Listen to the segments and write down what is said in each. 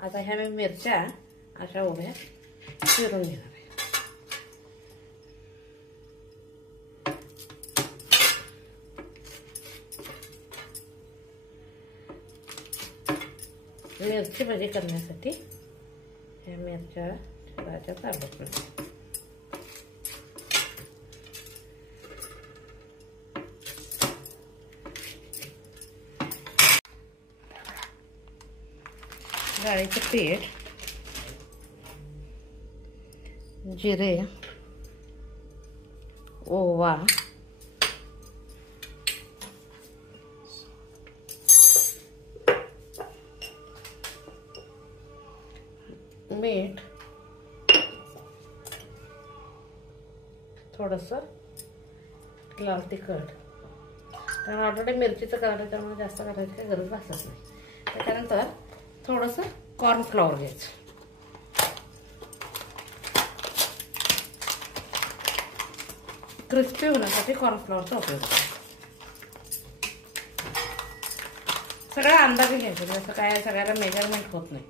आता ह्या मी मिरच्या अशा उभ्या चिरून घेणार आहे. मिरची भाजी करण्यासाठी ह्या मिरच्या चिराच्या चालत डाळीचं पीठ, जिरे, ओवा, मीठ, थोडंसं लाल तिखट. कारण ऑलरेडी मिरचीचं करायचं त्यामुळे जास्त करायची काही गरज भासत नाही. त्याच्यानंतर थोडंसं कॉर्नफ्लॉवर घ्यायचं. क्रिस्पी होण्यासाठी कॉर्नफ्लॉवरचा उपयोग होतो. सगळ्या अंदाजे घ्यायचं, जसं काय सगळ्याला मेजरमेंट होत नाही.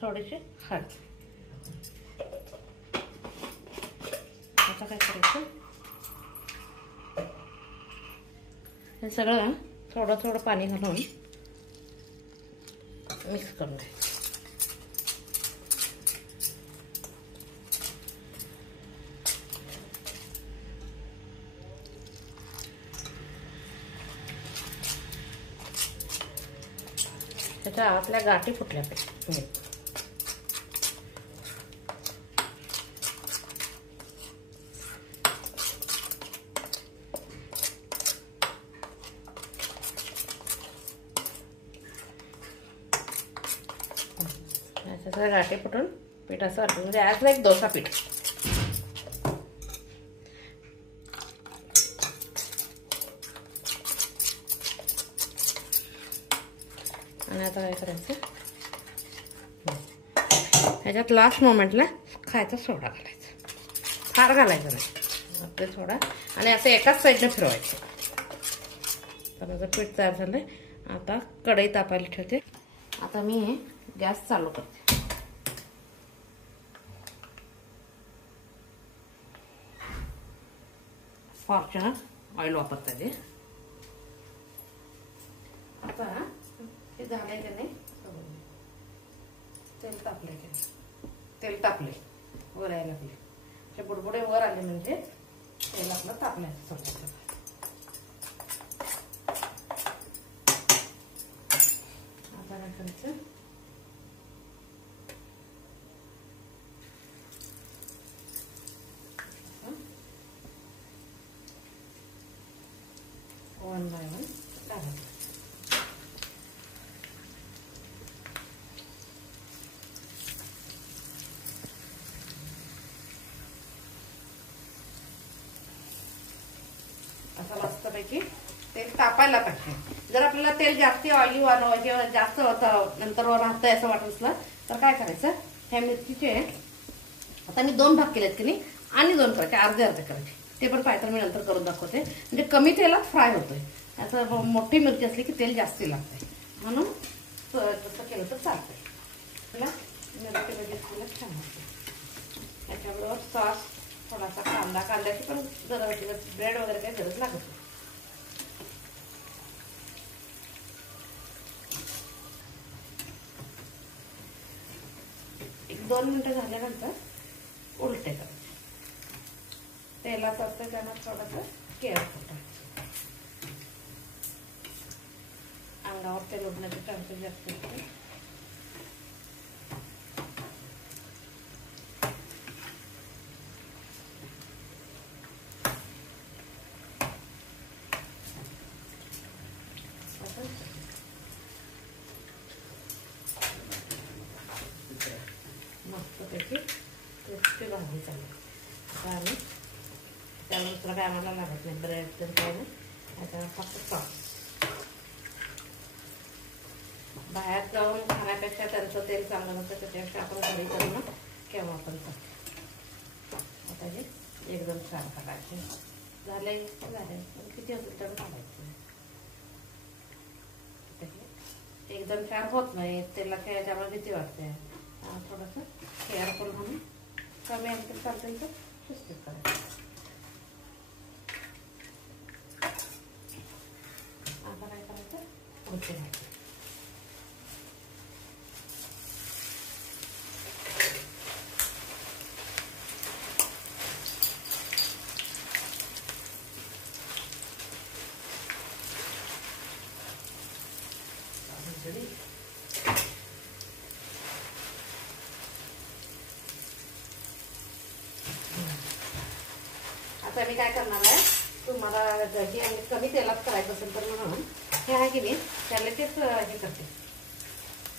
थोडीशी हळद. आता काय करायचं, हे सगळं थोडं थोडं पाणी घालून मिक्स करून घ्यायचं. त्याच्या आतल्या गाठी फुटल्या पाहिजे. सगळं गाठी फुटून पीठ असं वाटतं, म्हणजे आज एक डोसा पीठ. आणि आता काय करायचं, ह्याच्यात लास्ट मोमेंटला खायचा सोडा घालायचा. फार घालायचं नाही, आपले सोडा. आणि असं एकाच साईडने फिरवायचं. तर माझं पीठ तयार झालंय. आता कढई तापायला ठेवते. आता मी गॅस चालू करते. फॉर्च्युनर ऑइल वापरता ते. आता हे झालंय का नाही, तेल तापले, तेल तापले, वर यायला लागले. हे बुडबुडे वर आले म्हणजे तेल आपलं तापल्याचं समजायचं. आता काय करायचं, वन बाय वन टाकायचं. असं मस्तपैकी तेल तापायला पाहिजे. जर आपल्याला तेल जास्ती ऑइली किंवा जास्त नंतर राहतंय असं वाटत असलं तर काय करायचं, ह्या मिरचीचे आता मी 2 भाग केलेत की नाही, आणि 2 करायचे, अर्धे अर्धे करायचे. ते पण पाहिजे मी नंतर करून दाखवते. म्हणजे कमी तेलात फ्राय होतोय. आता मोठी मिरची असली की तेल जास्ती लागतंय, म्हणून तसं केलं तर चालतंय. आपला मिरची भाजी छान होते. त्याच्याबरोबर सॉस, थोडासा कांदा, कांद्याची पण गरज, ब्रेड वगैरे काही गरज लागत नाही. एक 2 मिनिटं झाल्यानंतर उलटे करायचे. तेलात असतं त्यानं थोडंसं केअरफुल करायचं. अंगावर तेल उडण्याचे चान्सेस जास्त असते. भाजी चालली. आता आम्ही त्याला दुसरं काय आम्हाला लागत नाही. ब्रेड तर काय नाही, आता फक्त सॉस. बाहेर जाऊन खाण्यापेक्षा त्यांचं तेल चांगलं नसतं, त्याच्यापेक्षा आपण घरी करून केव्हा पण करतो. आता हे एकदम छान टाकायचे. झाले किती असेल तर टाकायचं. एकदम छान होत नाही तेलाच्या याच्यावर भीती वाटते. थोडंसं केअरफुल म्हणून कमी आमचं चालतील तर सुस्तीत करायचं. आता काय करायचं, पुढचे घ्यायचं. आता मी काय करणार आहे, तुम्हाला हे कमी तेलात करायचं असेल तर म्हणून हे आहे की मी त्याला तेच हे करते.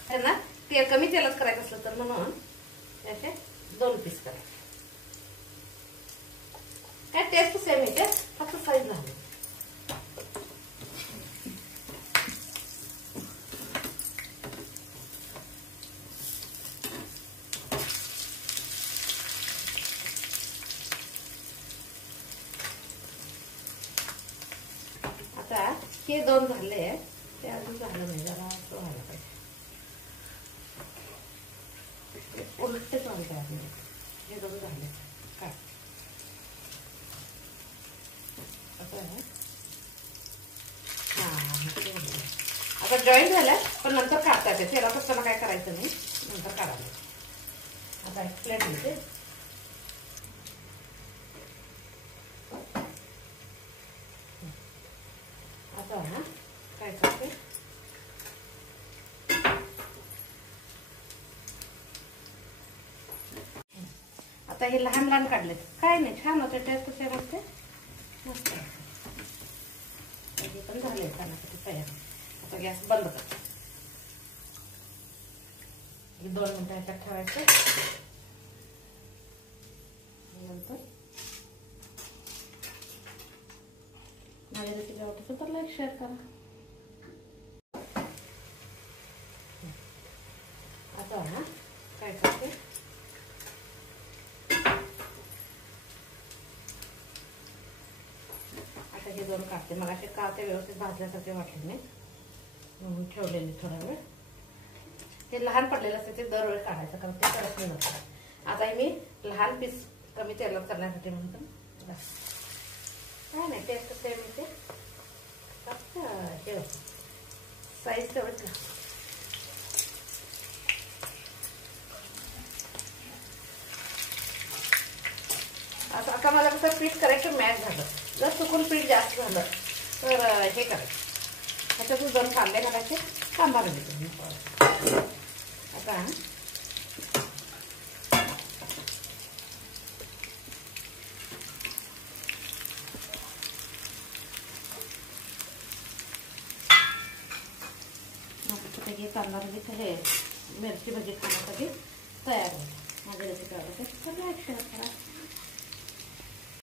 त्यांना तेल कमी तेलात करायचं असलं तर म्हणून त्याचे 2 पीस करायचे. काय टेस्ट सेम येते, फक्त साईज झाली. आता हे 2 झाले, ते अजून झालं नाही, जरा असं व्हायला पाहिजे. उलटच वाटत आहे. हे 2 झाले काय असं आहे. आता जॉईन झालं, पण नंतर काढता येते. तेलात असताना काय करायचं नाही, नंतर काढायला. आता एक प्लेट घेते. आता ना काय करते, आता हे लहान लहान काढलेत, काय नाही, छान होते, टेस्ट सेम असते, मस्त. हे पण झाले खाण्यासाठी तयार. आता गॅस बंद करते. 2 मिनिटं ह्याच्यात ठेवायचं. नंतर माझ्या रेसिपी आवडते तर लाईक शेअर करा. आता ना काय करते, आता हे 2 काढते. मला असे काढते व्यवस्थित भाजल्यासारखे वाटले नाही म्हणून ठेवलेले थोडा वेळ. ते लहान पडलेलं असते ते दरवेळी काढायचं, कारण ते करत नाही नसतं. आता मी लहान पीस कमी तेलात करण्यासाठी म्हणतो. काय नाही, टेस्ट सेम येते, फक्त हे साईज तेवढंच ना. असं आता मला कसं पीठ करेक्ट मॅच झालं. जर चुकून पीठ जास्त झालं तर हे करायचं, ह्याच्यातून 2 कांदे घालायचे, कांदा घालायचे. आता हे कांदा भजी हे मिरची भजी खाण्यासाठी तयार होते. माझी रेसिपी आवडते तर लाईक शेअर करा.